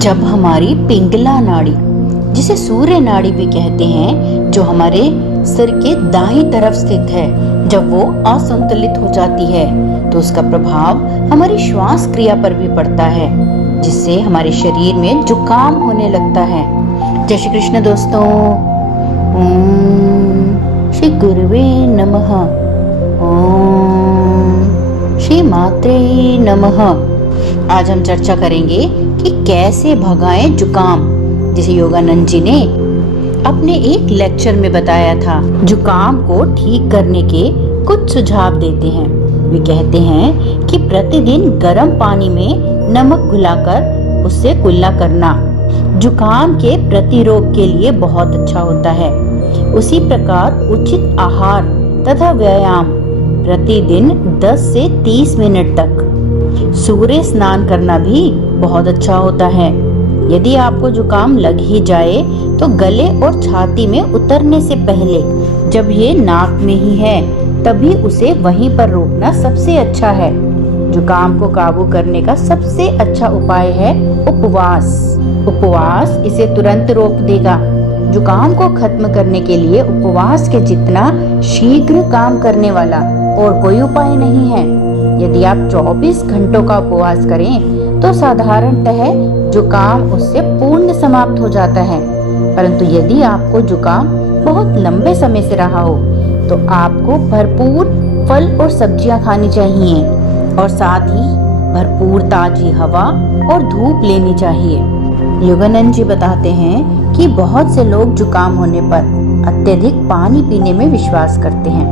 जब हमारी पिंगला नाड़ी, जिसे सूर्य नाड़ी भी कहते हैं, जो हमारे सिर के दाईं तरफ स्थित है, जब वो असंतुलित हो जाती है तो उसका प्रभाव हमारी श्वास क्रिया पर भी पड़ता है, जिससे हमारे शरीर में जुकाम होने लगता है। जय श्री कृष्ण दोस्तों। ओम श्री गुरुवे नमः। ओम श्री मात्रे नमः। आज हम चर्चा करेंगे कि कैसे भगाएं जुकाम, जिसे योगानंद जी ने अपने एक लेक्चर में बताया था। जुकाम को ठीक करने के कुछ सुझाव देते हैं। वे कहते हैं कि प्रतिदिन गर्म पानी में नमक घुलाकर उससे कुल्ला करना जुकाम के प्रतिरोध के लिए बहुत अच्छा होता है। उसी प्रकार उचित आहार तथा व्यायाम प्रतिदिन 10 से 30 मिनट तक सूर्य स्नान करना भी बहुत अच्छा होता है। यदि आपको जुकाम लग ही जाए तो गले और छाती में उतरने से पहले, जब ये नाक में ही है, तभी उसे वहीं पर रोकना सबसे अच्छा है। जुकाम को काबू करने का सबसे अच्छा उपाय है उपवास। उपवास इसे तुरंत रोक देगा। जुकाम को खत्म करने के लिए उपवास के जितना शीघ्र काम करने वाला और कोई उपाय नहीं है। यदि आप 24 घंटों का उपवास करें तो साधारणतः जुकाम उससे पूर्ण समाप्त हो जाता है। परंतु यदि आपको जुकाम बहुत लंबे समय से रहा हो तो आपको भरपूर फल और सब्जियां खानी चाहिए और साथ ही भरपूर ताजी हवा और धूप लेनी चाहिए। योगानंद जी बताते हैं कि बहुत से लोग जुकाम होने पर अत्यधिक पानी पीने में विश्वास करते हैं,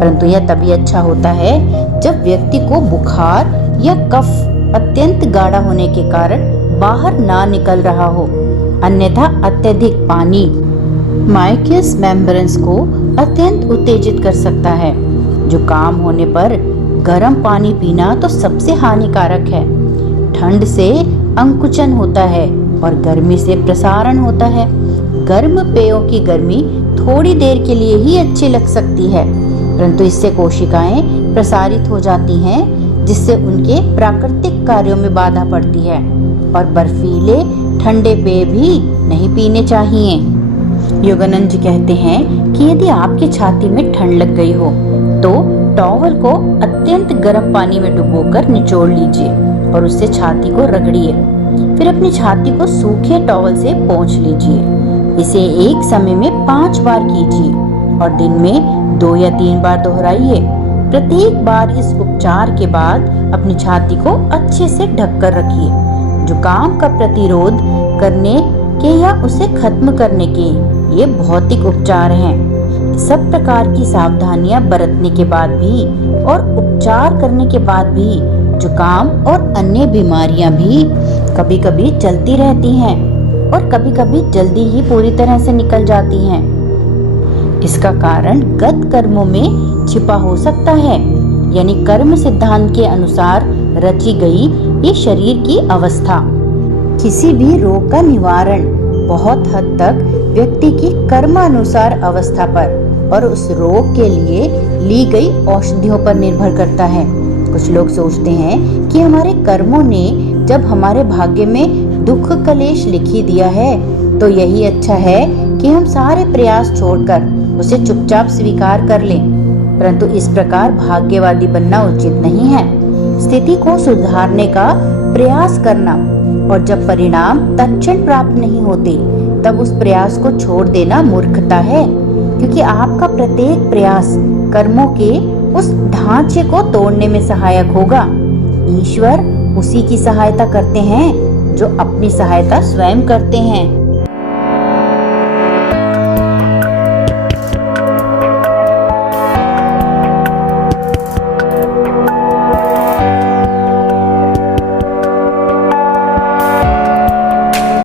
परंतु यह तभी अच्छा होता है जब व्यक्ति को बुखार या कफ अत्यंत गाढ़ा होने के कारण बाहर ना निकल रहा हो। अन्यथा अत्यधिक पानी माइकस मेम्ब्रेन्स को अत्यंत उत्तेजित कर सकता है। जुकाम होने पर गर्म पानी पीना तो सबसे हानिकारक है। ठंड से अंकुचन होता है और गर्मी से प्रसारण होता है। गर्म पेयों की गर्मी थोड़ी देर के लिए ही अच्छी लग सकती है, परंतु इससे कोशिकाएं प्रसारित हो जाती हैं, जिससे उनके प्राकृतिक कार्यों में बाधा पड़ती है। और बर्फीले ठंडे पेय भी नहीं पीने चाहिए। योगानंद जी कहते हैं कि यदि आपकी छाती में ठंड लग गई हो तो टॉवल को अत्यंत गर्म पानी में डुबोकर निचोड़ लीजिए और उससे छाती को रगड़िए। फिर अपनी छाती को सूखे टॉवल से पोंछ लीजिए। इसे एक समय में 5 बार कीजिए और दिन में 2 या 3 बार दोहराइए। प्रत्येक बार इस उपचार के बाद अपनी छाती को अच्छे से ढककर रखिए। जुकाम का प्रतिरोध करने के या उसे खत्म करने के ये भौतिक उपचार हैं। सब प्रकार की सावधानियां बरतने के बाद भी और उपचार करने के बाद भी जुकाम और अन्य बीमारियां भी कभी-कभी चलती रहती हैं और कभी-कभी जल्दी ही पूरी तरह से निकल जाती हैं। इसका कारण गत कर्मों में छिपा हो सकता है, यानी कर्म सिद्धांत के अनुसार रची गई ये शरीर की अवस्था। किसी भी रोग का निवारण बहुत हद तक व्यक्ति की कर्मानुसार अवस्था पर और उस रोग के लिए ली गई औषधियों पर निर्भर करता है। कुछ लोग सोचते हैं कि हमारे कर्मों ने जब हमारे भाग्य में दुख कलेश लिखी दिया है तो यही अच्छा है कि हम सारे प्रयास छोड़कर उसे चुपचाप स्वीकार कर लें। परंतु इस प्रकार भाग्यवादी बनना उचित नहीं है। स्थिति को सुधारने का प्रयास करना और जब परिणाम तत्क्षण प्राप्त नहीं होते तब उस प्रयास को छोड़ देना मूर्खता है, क्योंकि आपका प्रत्येक प्रयास कर्मों के उस ढांचे को तोड़ने में सहायक होगा। ईश्वर उसी की सहायता करते हैं जो अपनी सहायता स्वयं करते हैं।